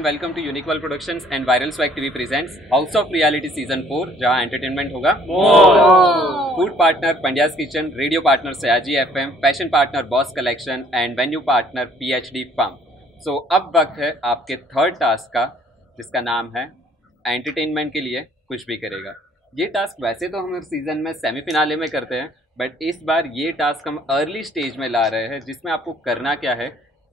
And welcome to unique world productions and viral swag TV presents house of reality season 4, जहां entertainment होगा food partner Pandya's kitchen, radio partner Sayaji FM, fashion partner boss collection and venue partner PhD firm. So अब वक्त है आपके third task का, जिसका नाम है एंटरटेनमेंट के लिए कुछ भी करेगा। ये टास्क वैसे तो हम सीजन में सेमीफिनाले में करते हैं, बट इस बार ये टास्क हम अर्ली स्टेज में ला रहे हैं, जिसमें आपको करना क्या है,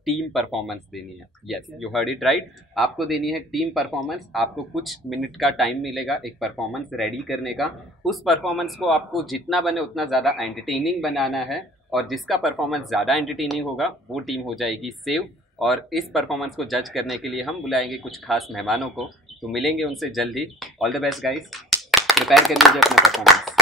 टीम परफॉर्मेंस देनी है। Yes, you heard it right, आपको देनी है टीम परफॉर्मेंस। आपको कुछ मिनट का टाइम मिलेगा एक परफॉर्मेंस रेडी करने का। उस परफॉर्मेंस को आपको जितना बने उतना ज़्यादा एंटरटेनिंग बनाना है, और जिसका परफॉर्मेंस ज़्यादा एंटरटेनिंग होगा वो टीम हो जाएगी सेव। और इस परफॉर्मेंस को जज करने के लिए हम बुलाएंगे कुछ खास मेहमानों को, तो मिलेंगे उनसे जल्द ही। All the best guys, prepare कर लीजिए अपना performance.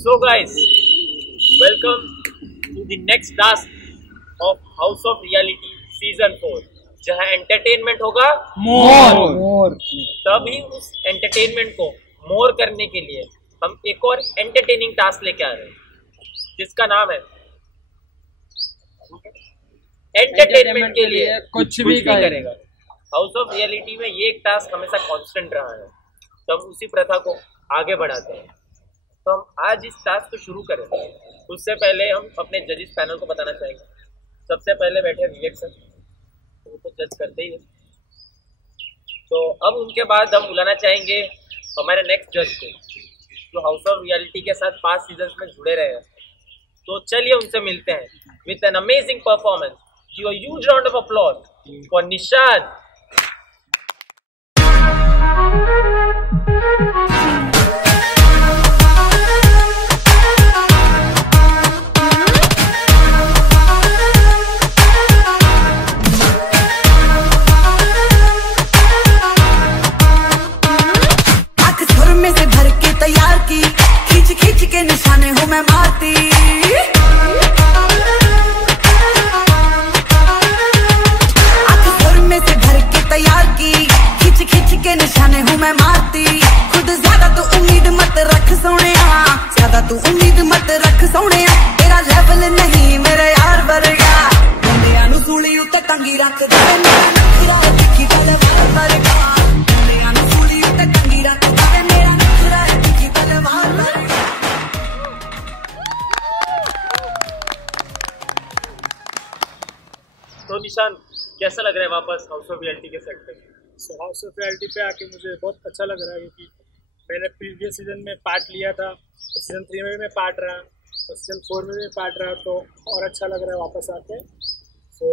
So guys, welcome to the next task of House of Reality Season 4, जहाँ एंटरटेनमेंट होगा मोर। तभी उस एंटरटेनमेंट को मोर करने के लिए हम एक और एंटरटेनिंग टास्क लेके आ रहे हैं, जिसका नाम है एंटरटेनमेंट के लिए कुछ भी करेगा। हाउस ऑफ रियलिटी में ये एक टास्क हमेशा कांस्टेंट रहा है, तो हम उसी प्रथा को आगे बढ़ाते हैं। तो हम आज इस टास्क को शुरू करेंगे। उससे पहले हम अपने जजेस पैनल को बताना चाहेंगे। सबसे पहले बैठे विवेक सर, तो वो तो जज करते ही है। तो अब उनके बाद हम बुलाना चाहेंगे हमारे नेक्स्ट जज को, जो हाउस ऑफ रियलिटी के साथ 5 सीजन में जुड़े रहे हैं। तो चलिए उनसे मिलते हैं with an amazing performance. Give a huge round of applause for निशान। मैं मारती आँख सुर में से भर के तैयार की, खिंच खिंच के निशाने हूँ मैं मारती। खुद ज्यादा तू उम्मीद मत रख सोनिया, ज्यादा तू उम्मीद मत रख सोनिया। तेरा लेवल नहीं मेरे यार वर्गा, बंदियां नू सूली उत्ते टंगी रख दे। मेरा नखरा दिखी तलवार वर्गा, बंदियां नू सूली उत्ते टंगी रख दे। मेरा नखरा दिखी तलवार वर्गा। तो निशान, कैसा लग रहा है वापस हाउस ऑफ रियलिटी के सेट पे? हाउस ऑफ रियलिटी पे आके मुझे बहुत अच्छा लग रहा है, क्योंकि मैंने प्रीवियस सीजन में पार्ट लिया था, सीजन 3 में भी मैं पार्ट रहा और सीजन 4 में भी पार्ट रहा, तो और अच्छा लग रहा है वापस आके। तो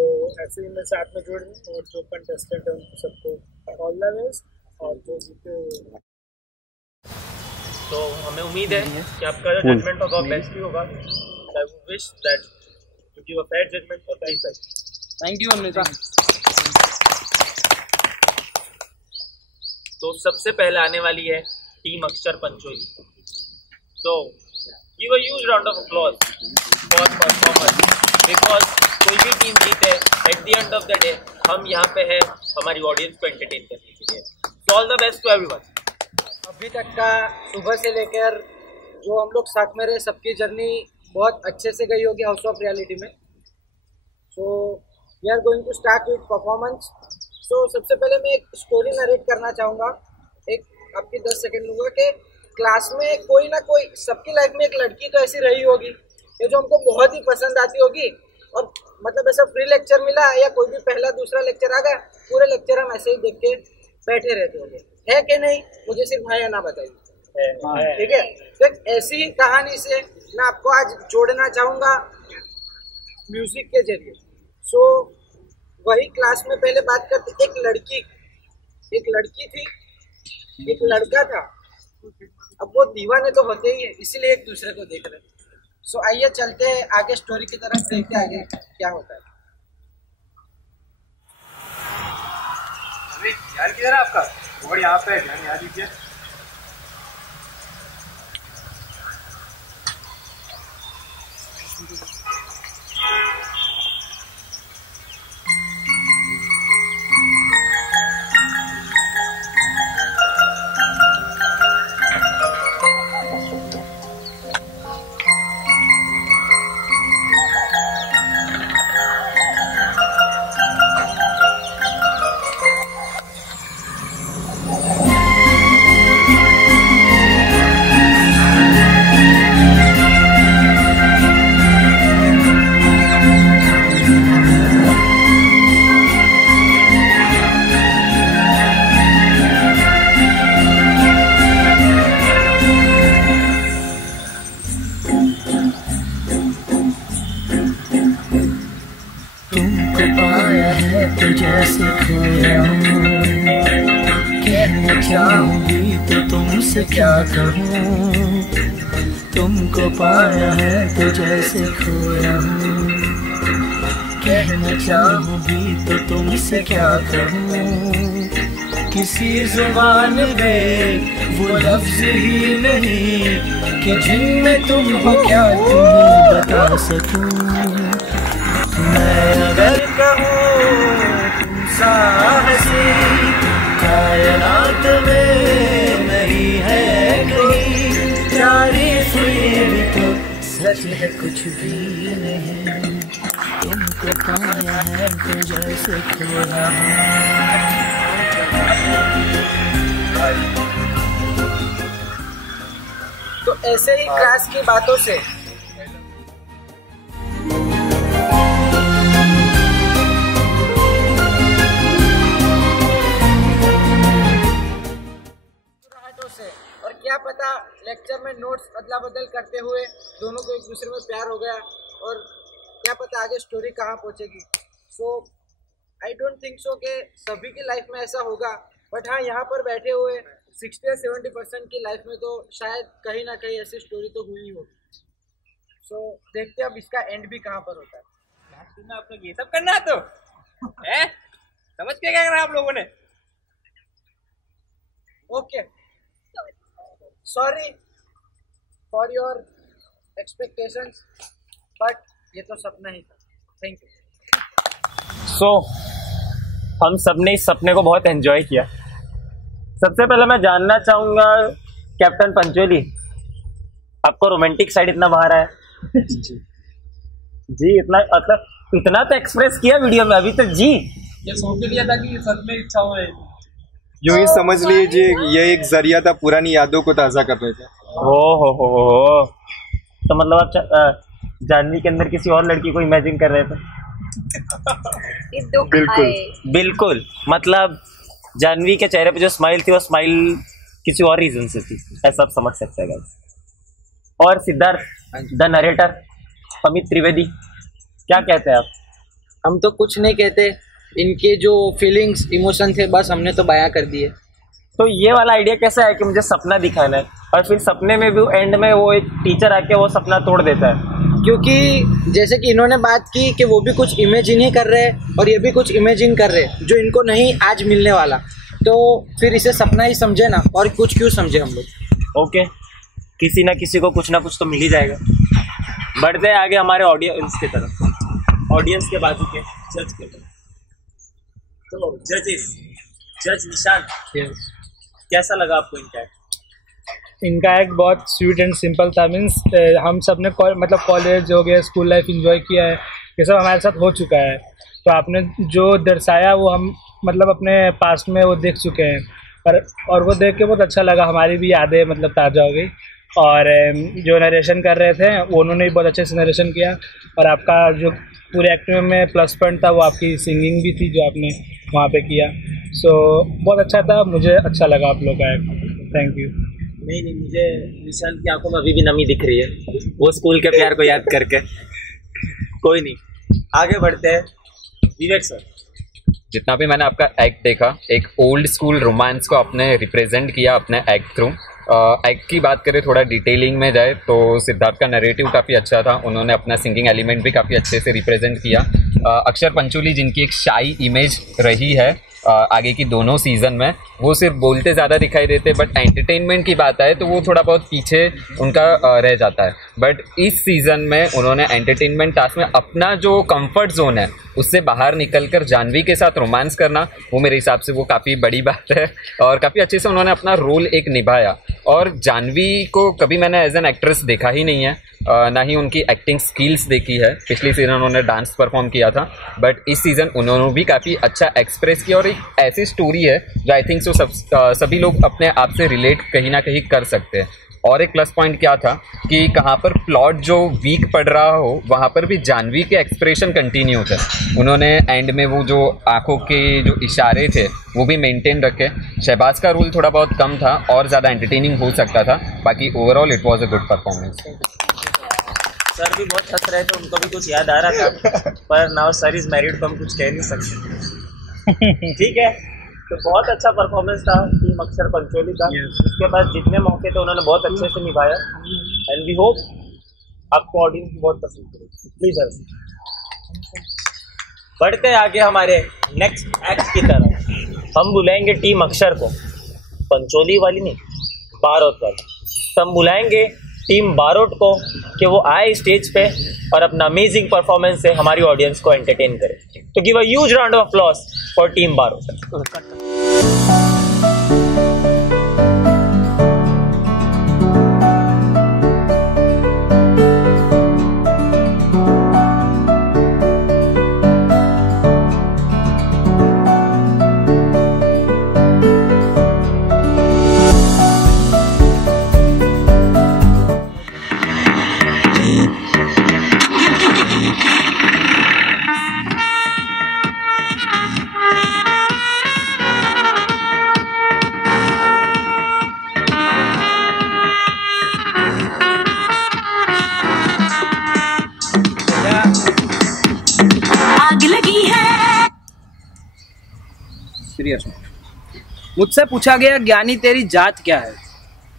ऐसे ही मैं साथ में जुड़ रही हूँ, और जो कंटेस्टेंट है उनको सबको ऑल द बेस्ट। और जो जीते, तो हमें उम्मीद है कि आपका जो जजमेंट होगा बेस्ट ही होगा। I wish that you give a fair judgment for the best. Thank you Amrita. तो सबसे पहले आने वाली है टीम अक्षर पंचोली। तो give a huge round of applause for performance, because कोई भी टीम जीते, at the end of the day हम यहाँ पे है हमारी ऑडियंस को एंटरटेन करने के लिए। So all the best to everyone. अभी तक का सुबह से लेकर जो हम लोग साथ में रहे, सबकी जर्नी बहुत अच्छे से गई होगी हाउस ऑफ रियलिटी में। So we are going to start with performance. So सबसे पहले मैं एक स्टोरी नरेट करना चाहूँगा, एक आपकी 10 सेकेंड लूँगा कि क्लास में कोई ना कोई, सबकी लाइफ में एक लड़की तो ऐसी रही होगी ये जो हमको बहुत ही पसंद आती होगी, और मतलब ऐसा फ्री लेक्चर मिला या कोई भी पहला दूसरा लेक्चर आ गया, पूरे लेक्चर हम ऐसे ही देख के बैठे रहते होंगे। है कि नहीं? मुझे सिर्फ हाँ या ना बताइए, ठीक है? तो एक ऐसी ही कहानी से मैं आपको आज जोड़ना चाहूँगा म्यूजिक के जरिए। सो वही क्लास में पहले बात करते, एक लड़की थी, एक लड़का था। अब वो दीवाने तो होते ही है, इसीलिए एक दूसरे को देख रहे। सो आइए चलते हैं आगे स्टोरी की तरफ, देखते हैं आगे क्या होता है। ध्यान किधर है आपका? और यहाँ पे ध्यान यहाँ दीजिए। तो जैसे खोया हूँ, कहना चाहूँगी तो तुमसे क्या कहूँ। तुमको पाया है तो जैसे खोया हूँ, कहना चाहूँगी तो तुमसे क्या कहूँ। किसी जुबान में वो लफ्ज़ ही नहीं कि जिनमें तुम हो क्या तुम्हें बता सकूँ। मैं अगर कहूँ तुम सा हंसी कायनात में नहीं है कहीं, तारीफ ये भी तो सच है कुछ भी नहीं। तुमको पाया है तो जैसे खोया तो ऐसे ही क्लास की बातों से और क्या पता लेक्चर में नोट्स अदला बदल करते हुए दोनों को एक दूसरे में प्यार हो गया और क्या पता आगे स्टोरी कहाँ पहुँचेगी। सो आई डोंट थिंक सो कि सभी की लाइफ में ऐसा होगा, बट हाँ यहाँ पर बैठे हुए 60 या 70% की लाइफ में तो शायद कहीं ना कहीं ऐसी स्टोरी तो हुई होगी। सो देखते हैं अब इसका एंड भी कहाँ पर होता है। आप लोग ये सब करना तो है? समझ के क्या करा आप लोगों ने? Okay, sorry for your expectations, but ये तो सपना ही था। Thank you. सो हम सबने इस सपने को बहुत एंजॉय किया। सबसे पहले मैं जानना चाहूँगा कैप्टन पंचोली, आपको रोमांटिक साइड इतना बाहर आया? जी इतना मतलब इतना तो एक्सप्रेस किया वीडियो में अभी तक। जी ये सोच लिया था कि सच में इच्छा हो रही। यूं ही समझ लीजिए ये एक जरिया था पुरानी यादों को ताज़ा करने का। हो तो मतलब आप जानवी के अंदर किसी और लड़की को इमेजिन कर रहे थे? बिल्कुल बिल्कुल, मतलब जानवी के चेहरे पे जो स्माइल थी वो स्माइल किसी और रीजन से थी, ऐसा आप समझ सकते हैं गाइस। और सिद्धार्थ द नरेटर अमित त्रिवेदी, क्या कहते हैं आप? हम तो कुछ नहीं कहते, इनके जो फीलिंग्स इमोशन थे बस हमने तो बयां कर दिए। तो ये वाला आइडिया कैसा है कि मुझे सपना दिखाना है और फिर सपने में भी एंड में वो एक टीचर आके वो सपना तोड़ देता है? क्योंकि जैसे कि इन्होंने बात की कि वो भी कुछ इमेजिन ही कर रहे हैं और ये भी कुछ इमेजिन कर रहे हैं जो इनको नहीं आज मिलने वाला, तो फिर इसे सपना ही समझे ना, और कुछ क्यों समझे हम लोग। ओके, किसी ना किसी को कुछ ना कुछ तो मिल ही जाएगा। बढ़ते हैं आगे हमारे ऑडियंस की तरफ, ऑडियंस के बाजू के जज के तरफ। तो जज निशान, कैसा लगा आपको इनका एक्ट? इनका एक्ट बहुत स्वीट एंड सिंपल था। मीन्स हम सब ने मतलब कॉलेज हो गया, स्कूल लाइफ एंजॉय किया है, ये सब हमारे साथ हो चुका है। तो आपने जो दर्शाया वो हम मतलब अपने पास्ट में वो देख चुके हैं, और वो देख के बहुत अच्छा लगा। हमारी भी यादें मतलब ताज़ा हो गई। और जो नरेशन कर रहे थे वो उन्होंने भी बहुत अच्छे से नरेशन किया, और आपका जो पूरे एक्टिंग में प्लस पॉइंट था वो आपकी सिंगिंग भी थी जो आपने वहाँ पे किया। सो बहुत अच्छा था, मुझे अच्छा लगा आप लोग का एक्ट। Thank you. नहीं, मुझे निशान की आंखों में अभी भी नमी दिख रही है वो स्कूल के प्यार को याद करके। कोई नहीं, आगे बढ़ते हैं। विवेक सर, जितना भी मैंने आपका एक्ट देखा, एक ओल्ड स्कूल रोमांस को आपने रिप्रेजेंट किया अपने एक्ट थ्रू। एक्ट की बात करें, थोड़ा डिटेलिंग में जाए तो सिद्धार्थ का नरेटिव काफ़ी अच्छा था, उन्होंने अपना सिंगिंग एलिमेंट भी काफ़ी अच्छे से रिप्रेजेंट किया। अक्षर पंचोली जिनकी एक शाई इमेज रही है, आगे की दोनों सीज़न में वो सिर्फ बोलते ज़्यादा दिखाई देते, बट एंटरटेनमेंट की बात आए तो वो थोड़ा बहुत पीछे उनका रह जाता है। बट इस सीज़न में उन्होंने एंटरटेनमेंट टास्क में अपना जो कंफर्ट जोन है उससे बाहर निकलकर जानवी के साथ रोमांस करना, वो मेरे हिसाब से वो काफ़ी बड़ी बात है और काफ़ी अच्छे से उन्होंने अपना रोल एक निभाया। और जानवी को कभी मैंने एज एन एक्ट्रेस देखा ही नहीं है, ना ही उनकी एक्टिंग स्किल्स देखी है। पिछली सीज़न उन्होंने डांस परफॉर्म किया था, बट इस सीज़न उन्होंने भी काफ़ी अच्छा एक्सप्रेस किया और एक ऐसी स्टोरी है जो आई थिंक सभी लोग अपने आप से रिलेट कहीं ना कहीं कर सकते हैं। और एक प्लस पॉइंट क्या था कि कहाँ पर प्लॉट जो वीक पड़ रहा हो वहाँ पर भी जानवी के एक्सप्रेशन कंटिन्यू थे। उन्होंने एंड में वो जो आंखों के जो इशारे थे वो भी मेंटेन रखे। शहबाज का रोल थोड़ा बहुत कम था और ज़्यादा एंटरटेनिंग हो सकता था, बाकी overall it was a good performance. Sir भी बहुत हंस रहे थे, उनको भी कुछ याद आ रहा था, पर नाउ सर इज मैरिड तो हम कुछ कह नहीं सकते। ठीक है, तो बहुत अच्छा परफॉर्मेंस था टीम अक्षर पंचोली का। उसके बाद जितने मौके थे उन्होंने बहुत अच्छे से निभाया एंड वी होप आपको ऑडियंस बहुत पसंद करेगी। प्लीज सर बढ़ते हैं आगे हमारे नेक्स्ट एक्ट की तरफ। हम बुलाएंगे टीम अक्षर को, पंचोली वाली नहीं, बारोट वाली। तो हम बुलाएंगे टीम बारोट को कि वो आए स्टेज पे और अपना अमेजिंग परफॉर्मेंस से हमारी ऑडियंस को एंटरटेन करे। तो give a huge round of applause for team Barot. मुझसे पूछा गया ज्ञानी तेरी जात क्या है,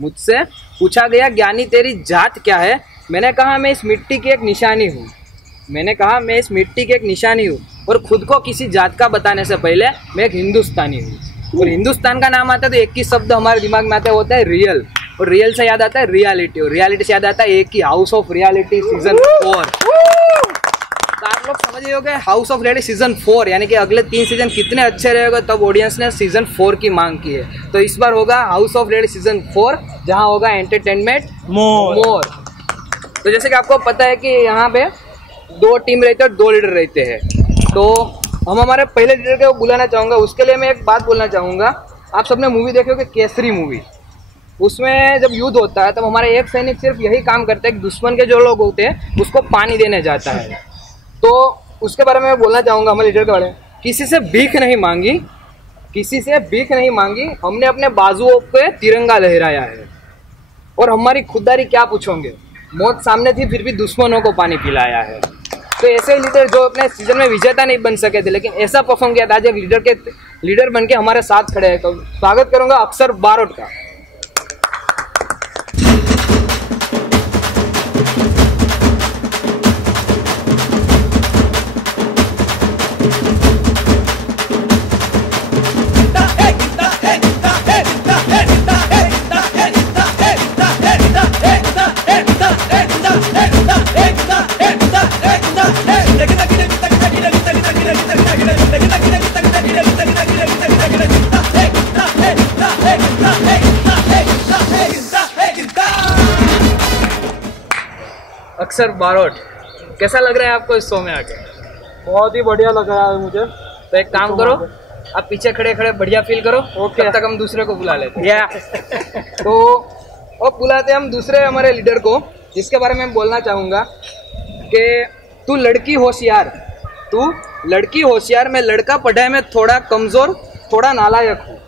मुझसे पूछा गया ज्ञानी तेरी जात क्या है। मैंने कहा मैं इस मिट्टी की एक निशानी हूँ, मैंने कहा मैं इस मिट्टी की एक निशानी हूँ और खुद को किसी जात का बताने से पहले मैं एक हिंदुस्तानी हूँ। और हिंदुस्तान का नाम आता है तो एक ही शब्द हमारे दिमाग में आता है, होता है रियल, और रियल से याद आता है रियलिटी, और रियलिटी से याद आता है एक ही हाउस ऑफ रियलिटी सीजन 4। तो आप लोग समझ हो गए हाउस ऑफ रियलिटी सीजन 4, यानी कि अगले 3 सीजन कितने अच्छे रहेगा, तब ऑडियंस ने सीजन 4 की मांग की है। तो इस बार होगा हाउस ऑफ रियलिटी सीजन 4, जहां होगा एंटरटेनमेंट मोर। तो जैसे कि आपको पता है कि यहाँ पे 2 टीम रहते हैं और 2 लीडर रहते हैं। तो हम हमारे पहले लीडर को बुलाना चाहूँगा। उसके लिए मैं एक बात बोलना चाहूँगा। आप सबने मूवी देखी होगी केसरी मूवी, उसमें जब युद्ध होता है तब हमारे एक सैनिक सिर्फ यही काम करता है कि दुश्मन के जो लोग होते हैं उसको पानी देने जाता है। तो उसके बारे में मैं बोलना चाहूँगा हमारे लीडर के बारे में, किसी से भीख नहीं मांगी, किसी से भीख नहीं मांगी, हमने अपने बाजुओं पे तिरंगा लहराया है। और हमारी खुददारी क्या पूछोगे, मौत सामने थी फिर भी दुश्मनों को पानी पिलाया है। तो ऐसे लीडर जो अपने सीजन में विजेता नहीं बन सके थे लेकिन ऐसा परफॉर्म किया था, आज एक लीडर बन के हमारे साथ खड़े हैं। तो स्वागत करूँगा अक्षर बारोट का। अक्षर बारोट, कैसा लग रहा है आपको इस शो में आके? बहुत ही बढ़िया लग रहा है मुझे। तो एक काम करो, आप पीछे खड़े खड़े बढ़िया फील करो। ओके, तब तक हम दूसरे को बुला लेते हैं। तो अब बुलाते हैं हम दूसरे हमारे लीडर को, जिसके बारे में मैं बोलना चाहूँगा कि तू लड़की होशियार, तू लड़की होशियार, मैं लड़का पढ़ाई में थोड़ा कमज़ोर थोड़ा नालायक हूँ।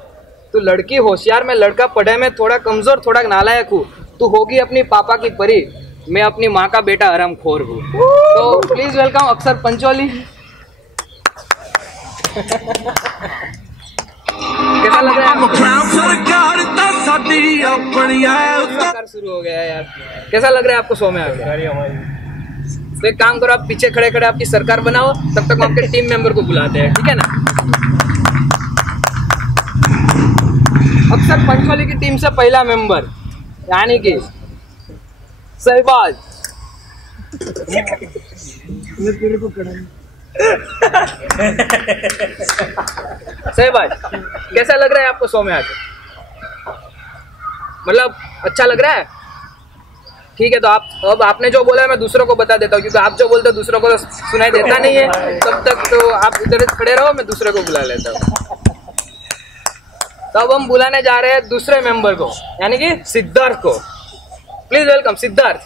तू लड़की होशियार, मैं लड़का पढ़ाई में थोड़ा कमज़ोर थोड़ा नालायक हूँ। तू होगी अपनी पापा की परी, मैं अपनी माँ का बेटा हरामखोर हूँ। तो प्लीज वेलकम अक्षर पंचोली। कैसा लग रहा है? शुरू हो गया यार, कैसा लग रहा है आपको शो में आके? तो एक काम करो, आप पीछे खड़े खड़े आपकी सरकार बनाओ, तब तक हम आपके टीम मेंबर को बुलाते हैं, ठीक है ना? तक पंचोली की टीम से पहला मेंबर यानी कि सहबाज। सहबाज, कैसा लग रहा है आपको शो में आके? मतलब अच्छा लग रहा है? ठीक है, तो अब आपने जो बोला है मैं दूसरों को बता देता हूँ, क्योंकि आप जो बोलते हो दूसरों को सुनाई देता नहीं है। तब तक तो आप इधर खड़े रहो, मैं दूसरे को बुला लेता हूँ। तो अब हम बुलाने जा रहे हैं दूसरे मेंबर को, यानी कि सिद्धार्थ को। Please welcome Siddharth.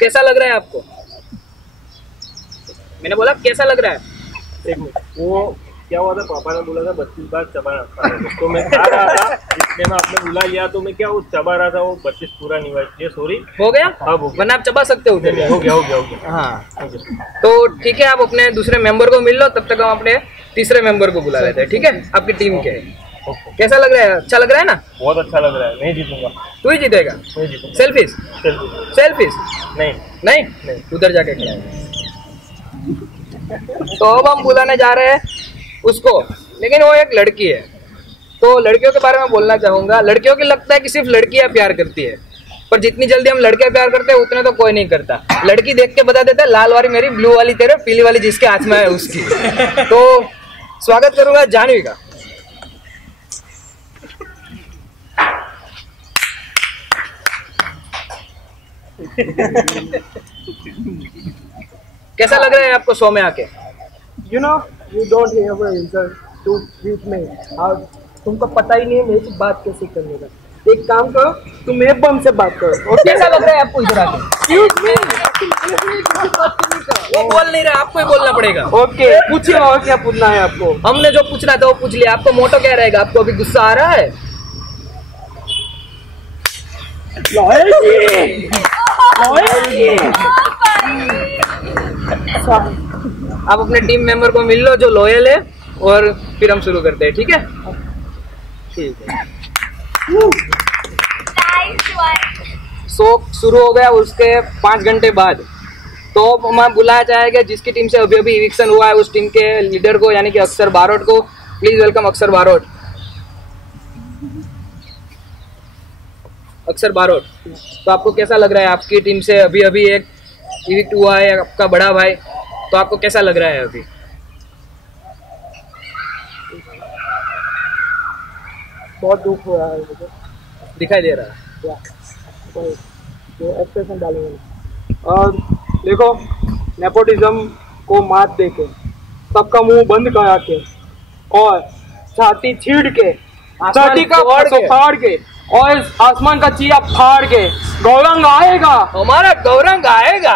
कैसा लग रहा है आपको? मैंने बोला कैसा लग रहा है? एक मिनट, वो क्या हुआ था, पापा ने बोला था 32 बार चबाना तो मैं खा रहा था, इसलिए मैं आपने बुला लिया। तो मैं क्या वो चबा रहा था, वो 32 पूरा नहीं हुआ, ये सॉरी। हो गया? हाँ, वरना आप चबा सकते हो। हो गया। हाँ, तो ठीक है, आप अपने दूसरे मेंबर को मिल लो, तब तक हम अपने तीसरे मेंबर को बुला लेते हैं। ठीक है, आपकी टीम के कैसा लग रहा है? अच्छा लग रहा है ना? बहुत अच्छा लग रहा है। नहीं जीतूंगा। तू ही जीतेगा? नहीं जीतूंगा। सेल्फिश नहीं, उधर जाके खड़ा है। तो अब हम बुलाने जा रहे हैं उसको, लेकिन वो एक लड़की है। तो लड़कियों के बारे में बोलना चाहूंगा। लड़कियों की लगता है कि सिर्फ लड़कियां प्यार करती है, पर जितनी जल्दी हम लड़के प्यार करते हैं उतने तो कोई नहीं करता। लड़की देख के बता देते हैं लाल वाली मेरी, ब्लू वाली तेरे, पीली वाली जिसके हाथ में है उसकी। तो स्वागत करूंगा जानवी का। कैसा लग रहा है आपको शो में आके? You know, you don't ever insult to with me. और तुमको पता ही नहीं है मेरी बात कैसे करने का। एक काम करो, तुम मेरे बम से बात करो। कैसा लग रहा है आपको इधर आके? वो बोल नहीं रहा, आपको ही बोलना पड़ेगा। ओके, पूछिए और क्या पूछना है आपको? हमने जो पूछना था वो पूछ लिया। आपको मोटो क्या रहेगा? आपको अभी गुस्सा आ रहा है? आप अपने टीम मेंबर को मिल लो जो लॉयल है, और फिर हम शुरू करते हैं। ठीक है? ठीक है। शो शुरू हो गया उसके 5 घंटे बाद। तो मैं बुलाया जाएगा जिसकी टीम से अभी अभी इविक्शन हुआ है, उस टीम के लीडर को, यानी कि अक्षर बारोट को। प्लीज वेलकम अक्षर बारोट। अक्षर बारोट, तो आपको कैसा लग रहा है? आपकी टीम से अभी अभी एक इविक्ट हुआ है आपका बड़ा भाई, तो आपको कैसा लग रहा है अभी? बहुत दुख हो रहा है मुझे। दिखाई दे रहा है? जो एक्सप्रेशन डालेंगे। और देखो, नेपोटिज्म को मात दे के, सबका मुंह बंद करा के, और छाती छीड़ के, छाती का फाड़ के, और आसमान का चिया फाड़ के गौरंग आएगा। हमारा गौरंग आएगा।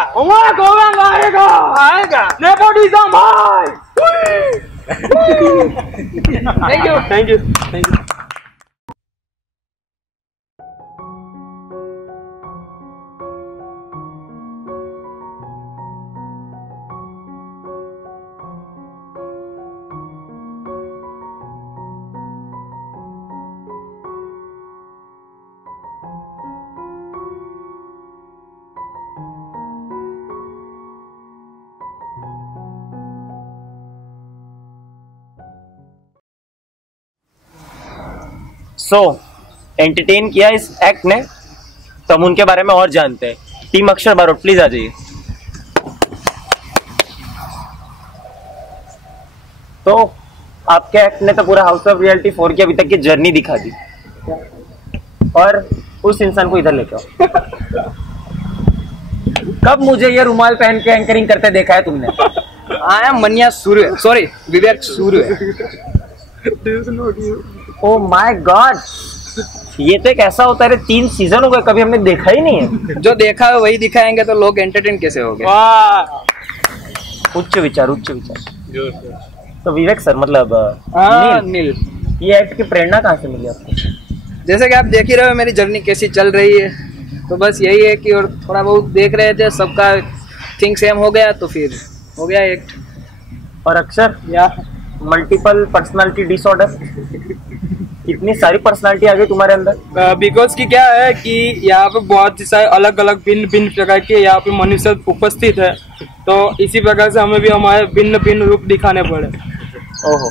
Nepotism hi. Thank you. Entertain किया इस एक्ट ने, तो हम उनके बारे में और जानते हैं। टीम अक्षर बारोट, प्लीज आ जाइए। तो आपके एक्ट ने तो पूरा हाउस ऑफ रियलिटी 4 की अभी तक की जर्नी दिखा दी, और उस इंसान को इधर लेके आओ। कब मुझे ये रुमाल पहन के एंकरिंग करते देखा है तुमने? I am Maniya Surya, sorry Vivek Surya. Oh my God, ये तो एक ऐसा होता है, 3 सीजन हो गए, कभी हमने देखा ही नहीं है। जो देखा है वही दिखाएंगे तो लोग एंटरटेन कैसे हो गए? उच्च विचार। तो विवेक सर, मतलब नील, ये एक्ट की प्रेरणा कहाँ से मिली आपको? जैसे कि आप देख ही रहे हो मेरी जर्नी कैसी चल रही है, तो बस यही है कि और थोड़ा बहुत देख रहे थे, सबका थिंक सेम हो गया तो फिर हो गया एक्ट। और अक्षर, या मल्टीपल पर्सनालिटी डिसऑर्डर, इतनी सारी पर्सनालिटी आ गई तुम्हारे अंदर? बिकॉज की क्या है कि यहाँ पे बहुत सारे अलग अलग भिन्न प्रकार के यहाँ पे मनुष्य उपस्थित है, तो इसी प्रकार से हमें भी हमारे भिन्न रूप दिखाने पड़े। ओहो,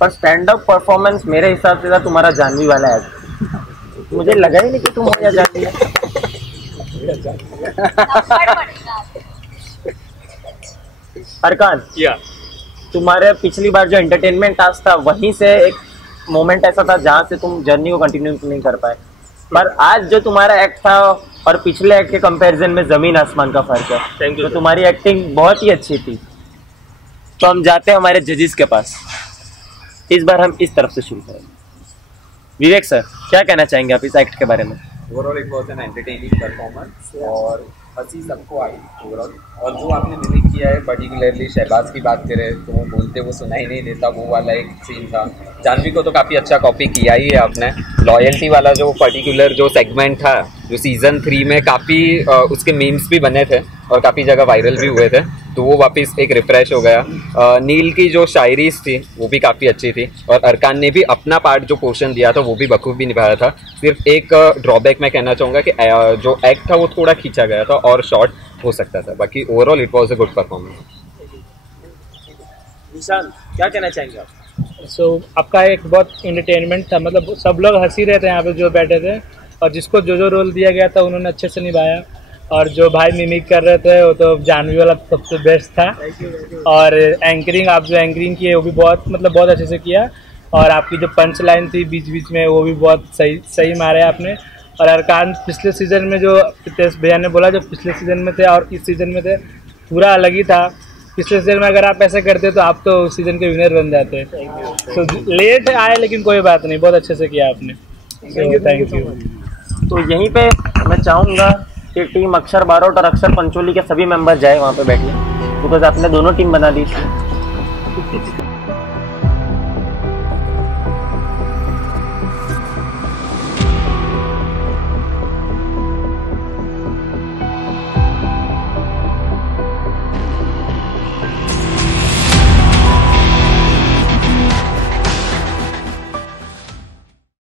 पर स्टैंड अप परफॉर्मेंस मेरे हिसाब से था तुम्हारा जानवी वाला है। मुझे लगा ही नहीं कि तुम हो या जानवी है। अरकान, तुम्हारे पिछली बार जो एंटरटेनमेंट टास्क था वहीं से एक मोमेंट ऐसा था जहाँ से तुम जर्नी को कंटिन्यू नहीं कर पाए, पर आज जो तुम्हारा एक्ट था और पिछले एक्ट के कंपैरिजन में जमीन आसमान का फर्क है। Thank you. तो तुम्हारी एक्टिंग बहुत ही अच्छी थी। तो हम जाते हैं हमारे जजेस के पास। इस बार हम इस तरफ से शुरू करेंगे। विवेक सर, क्या कहना चाहेंगे आप इस एक्ट के बारे में? Overall it was an entertaining performance और हंसी सबको आई ओवरऑल। और जो आपने मिमिक किया है, पर्टिकुलरली शहबाज की बात करें तो वो बोलते वो सुनाई नहीं देता, वो वाला एक सीन था। जानवी को तो काफ़ी अच्छा कॉपी किया ही है आपने। लॉयल्टी वाला जो पर्टिकुलर जो सेगमेंट था, जो सीज़न 3 में काफ़ी उसके मीम्स भी बने थे और काफ़ी जगह वायरल भी हुए थे, तो वो वापस एक रिफ्रेश हो गया। नील की जो शायरीज थी वो भी काफ़ी अच्छी थी और अरकान ने भी अपना पार्ट जो पोर्शन दिया था वो भी बखूबी निभाया था। सिर्फ एक ड्रॉबैक मैं कहना चाहूँगा कि जो एक्ट था वो थोड़ा खींचा गया था और शॉर्ट हो सकता था। बाकी overall it was a good performance. निशान, क्या कहना चाहेंगे आप? आपका एक बहुत एंटरटेनमेंट था, मतलब सब लोग हंसी रहे थे यहाँ पे जो बैठे थे, और जिसको जो जो रोल दिया गया था उन्होंने अच्छे से निभाया। और जो भाई मिमिक कर रहे थे वो तो जानवी वाला सबसे बेस्ट था। और एंकरिंग, आप जो एंकरिंग किए वो भी बहुत अच्छे से किया। और आपकी जो पंच लाइन थी बीच बीच में वो भी बहुत सही मारे आपने। और अरकान, पिछले सीज़न में जो रितेश भैया ने बोला, जो पिछले सीज़न में थे और इस सीज़न में थे, पूरा अलग ही था। पिछले सीज़न में अगर आप ऐसे करते तो आप तो उस सीज़न के विनर बन जाते। तो लेट आए लेकिन कोई बात नहीं, बहुत अच्छे से किया आपने। Thank you. तो यहीं पे मैं चाहूँगा कि टीम अक्षर बारोट और अक्षर पंचोली के सभी मेंबर जाए वहाँ पे बैठने, बिकॉज आपने दोनों टीम बना दी।